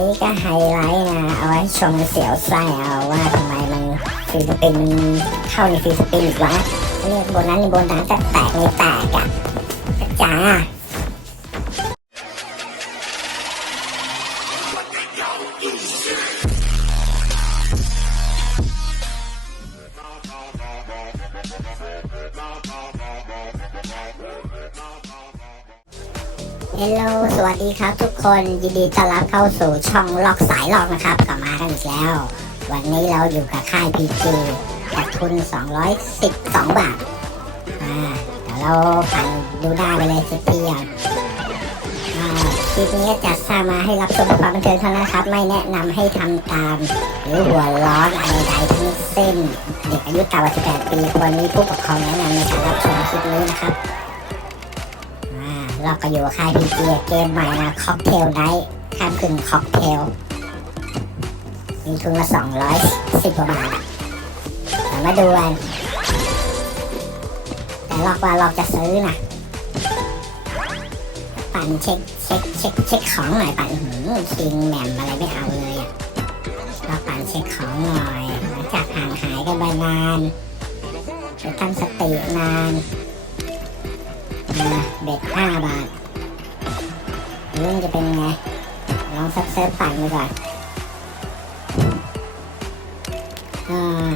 นี้ก็ไฮไลท์นะเอาไว้ชมเสียวไส้เอาว่าทำไมมันฟรีสปินมันเข้าในฟรีสปินอีกวะเรียกโบนั้นโบนัสจะแตกในแตกอะจ้า ฮลโลสวัสดีครับทุกคนยินดีต้อนรับเข้าสู่ช่องล็อกสายล็อกนะครับกลับมากันอีกแล้ว วันนี้เราอยู่กับค่าย PG จากทุน 212 บาท อ่าเดี๋ยวเราไปดูได้ไปเลยสักทีอะคลิปนี้จัดสร้างมาให้รับชมความบันเทิงเท่านั้นครับ ไม่แนะนำให้ทำตาม หรือหัวร้อนอะไรใดทั้งสิ้น เด็กอายุต่ำกว่า 18 ปีควรมีผู้ปกครองแนะนำในการรับชมคลิปนี้นะครับ เราก็อยู่ค่ายพีจีเกมใหม่นะค็อกเทลไนท์ข้ามคืนค็อกเทลมีทุนละสองร้อยสิบกว่าบาทอะเดี๋ยวมาดูกันแต่ลอกว่าเราจะซื้อนะปั่นเช็คเช็คเช็คเช็คของหน่อยปั่นหืมคิงแหม่มอะไรไม่เอาเลยอะเราปั่นเช็คของหน่อยหลังจากห่างหายกันไปนานไปตั้งสตินาน อ่าเบ็ดห้าบาทเรื่องจะเป็นไง ลองซับเซิร์ฟปั่นดูก่อนอ่า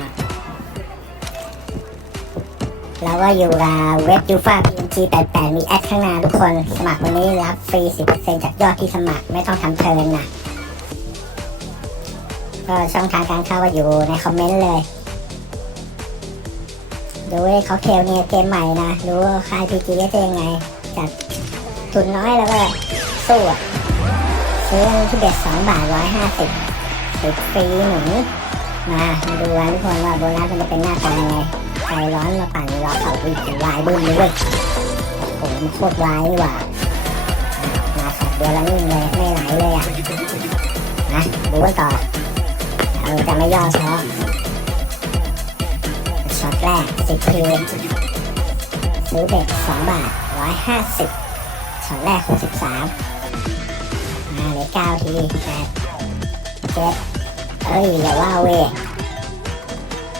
เราก็อยู่กับเว็บยูฟ่า PNG 88มีแอดข้างหน้าทุกคน สมัครวันนี้รับฟรี10%จากยอดที่สมัครไม่ต้องทำเทิร์นนะก็ช่องทางการเข้าก็อยู่ในคอมเมนต์เลย ดูไอ้เขาเทลเนี่ยเกมใหม่นะดูว่าคายพีจีจะยังไงจัดทุนน้อยแล้วก็สู้อะซื้อที่เด็ดสองบาทร้อยห้าสิบสิบฟรีหนุนมามาดูกันทุกคนว่าโบนัสมันจะเป็นหน้าตายังไงใครร้อนมาปั่นร้อนเขาวิ่งวายบึ้มเลยเว้ยโอ้โหมันโคตรวายนี่หว่ามาสัตว์เดียวแล้วนิ่งเลยไม่ไหลเลยอะนะดูกันต่อเราจะไม่ย่อท้อ แรก 10ทีซื้อเบ็ด2บาท 150ช็อตแรก 63มาเลย9ที8 7เอ้ย อย่าว่าเว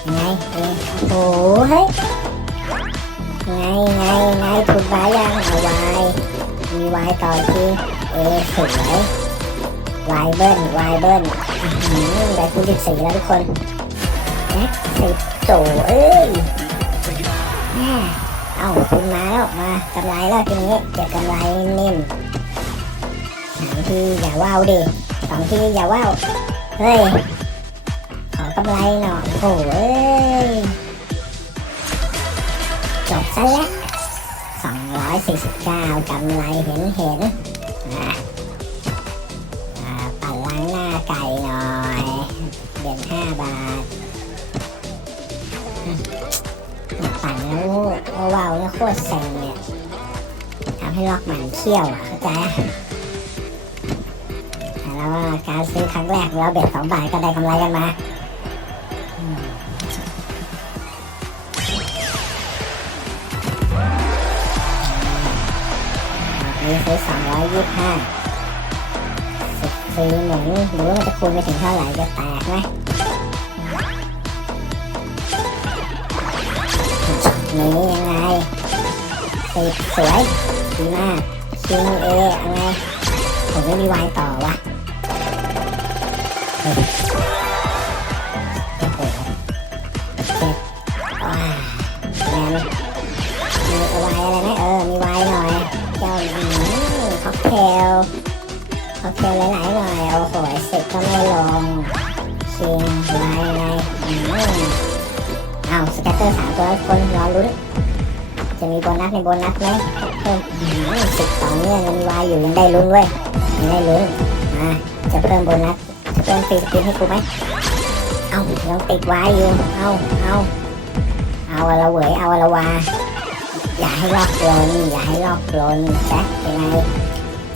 ยังไงเอ้โอ้โหเฮ้ยไงไงไงทุนไว้ยังเอาไว้มีไว้ต่อทีเอสวยวายเบิ้ลวายเบิ้ลอื้อหือได้คูณ14แล้วทุกคนแม็กสิบ โจเอ้ยแม่เอ้าคุณมาแล้วมากำไรแล้วทีนี้เก็บกำไรนิ่มสามทีอย่าว่าวดิสองทีอย่าว่าวเฮ้ยขอกำไรหน่อยโอ้เอ้ยจบซะแล้วสองร้อยสี่สิบเก้ากำไรเห็นเห็นอะปั่นล้างหน้าไก่หน่อยเดือนห้าบาทั่นแล้วว้าวเนี่ยโคตรเซ็งเนี่ยทำให้ล็อกหมันเขี้ยวอะเข้าใจแต่แล้วว่าการซื้อครั้งแรกเราเบ็ดสองบาทก็ได้กำไรกันมาี้ซื้อสองร้อยยี่สิบห้าสิบฟรีหมุนหรือว่ามันจะคูณไปถึงเท่าไหร่จะแตกไหม นี่ยังไงสิบสวยดีมากคิงเอเอาไงผมไม่มีวายต่อวะโอ้โหเจ็บว้าแมนมีวายอะไรไหมเออ มีวายหน่อยเจ้าอืมค็อกเทลค็อกเทลหลายๆหน่อยโอ้โหสิบก็ไม่ลงคิงวายไงอืม เอาสแกตเตอร์สามตัวคนรอลุ้นจะมีโบนัสในโบนัสไหมเพิ่มสิบต่อเนื่องยังมีวายอยู่ยังได้ลุ้นเว้ยยังได้ลุ้นอ่าจะเพิ่มโบนัสจะเพิ่มฟรีสปินให้กูไหมเอายังติดวายอยู่เอาเอาเอาละเหวยเอาละวาอย่าให้ลอกลนอย่าให้ลอกลนแจ็คยังไง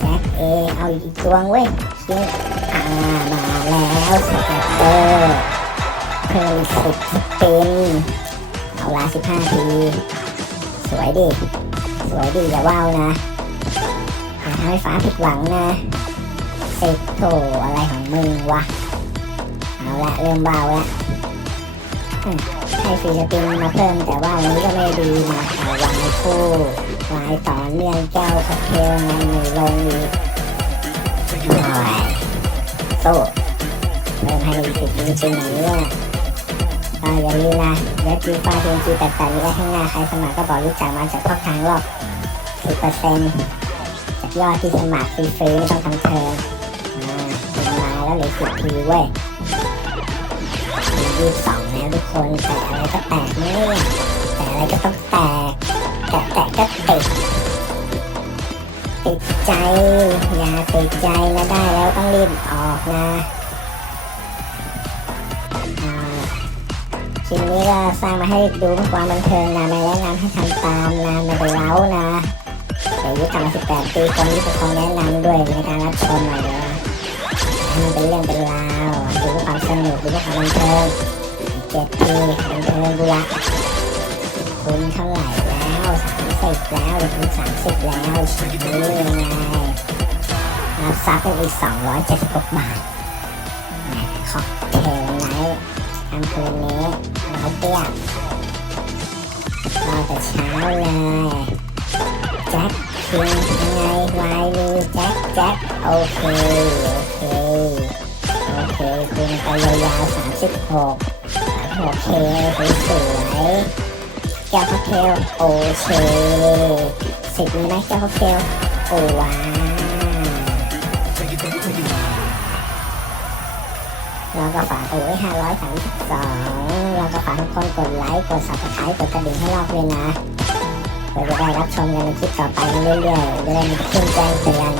แจ็คเอเอาอีกตัวเว้ยคิงอ่ามาแล้วสแกตเตอร์ เพิ่มสิบสปินเอาละสิบห้าที สวยดิ สวยดิอย่าว่าวนะอย่าทำให้ฟ้าผิดหวังนะสิบโถอะไรของมึงวะ เอาละเริ่มเบาละให้ฟรีสปินมาเพิ่มแต่ว่าวันนี้ก็ไม่ดีนะเอาวายคู่วายต่อเนื่องแก้วค็อกเทลไงหนึ่งลงอีกหน่อยสู้เริ่มให้อีกสิบจริงๆอย่างนี้ อะก็อย่าลืมนะเว็บยูฟาทีมจีแปดแปดนี้ไว้ข้างหน้าใครสมัครก็บอกรู้จักมาจากช่องทางรอบสิบเปอร์เซ็นต์จากยอดที่สมัครฟรีๆไม่ต้องทำเทอมอ่าเป็นมาแล้วเหลือสิบทีเว้ยมียี่สองแล้วทุกคนแต่อะไรก็แตกเนี่ยแต่อะไรก็ต้องแตกแต่แตกก็ติดติดใจอย่าติดใจนะได้แล้วต้องรีบออกนะ คลิปนี้ก็สร้างมาให้ดูเพื่อความบันเทิงนะไม่แนะนำให้ทำตามนะไม่ไปเล้านะเดี๋ยวอายุต่ำกว่า18ปีคนที่ปกครองแนะนำด้วยในการรับชมหน่อยเดี๋ยวให้มันเป็นเรื่องเป็นราวดูเพื่อความสนุกดูเพื่อความบันเทิงเจ็ดปีเป็นเทินบุระคุณเท่าไหร่แล้วสามสิบแล้วหรือคุณสามสิบแล้วชีวิตยังไงรับทรัพย์เป็นอีกสองร้อยเจ็ดสิบหกบาทขอบเทไนท์ทำคืนนี้ เราเปี้ยกรอแต่เช้าเลยแจ็คคิงยังไงวายมีแจ็คแจ็คโอเค โอเค โอเคคุณไปยาวๆสามสิบหกโอเคสวยแก้วค็อกเทลโอเคสิบมีไหมแก้วค็อกเทลโอ้ว้า เราก็ฝากโอ้ยห้าร้อยสามสิบสองเราก็ฝากทุกคนกดไลค์กดซับสไครต์กดกระดิ่งให้เราด้วยนะเพื่อจะได้รับชมกันในคลิปต่อไปเรื่อยๆจะได้มีขึ้นแจ้งเตือน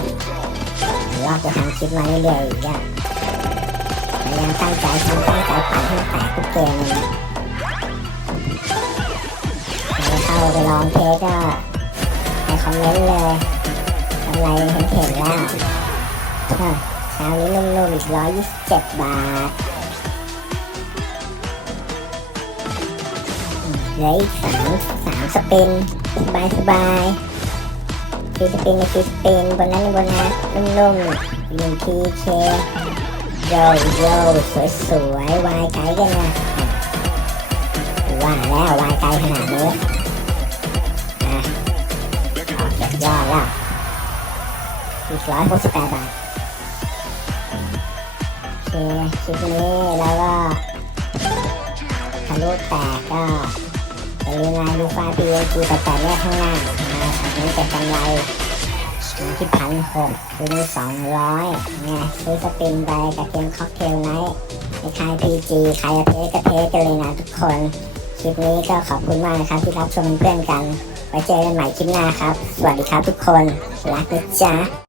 เราจะทำคลิปมาเรื่อยๆอีกอะพยายามตั้งใจทำตั้งใจปั่นให้แตกทุกเกมเลยเข้าไปลองเทสก็ในคอมเมนต์เลยกำไรเห็นเห็นแล้ว อะเช้านี้นุ่มๆอีกร้อยยี่สิบเจ็ดบาทเหลืออีกสามสามสปินสบายสบายๆฟีสปินในฟีสปินบนนั้นบนนั้นนุ่มๆหนึ่งทีเคโยโย่สวยสวยวายไกลกันนะว่าแล้ววายไกลขนาดนี้อะออกจากยอดแล้วอีกร้อยหกสิบแปดบาท เคคลิปนี้แล้วก็ทะลุแตกก็อย่าลืมนะดูฟ้าพีเอจีแปดแยกข้างหน้านะอันนี้จะกำไรที่พันหกคือมีสองร้อยเนี่ยซื้อสปินไปกับเกมค็อกเทลไนท์ในค่ายพีจีใครจะเทสก็เทสกันเลยนะทุกคน คลิปนี้ก็ขอบคุณมากนะครับที่รับชมเป็นเพื่อนกัน ไว้เจอกันใหม่คลิปหน้าครับ สวัสดีครับทุกคน รักนะจ๊ะ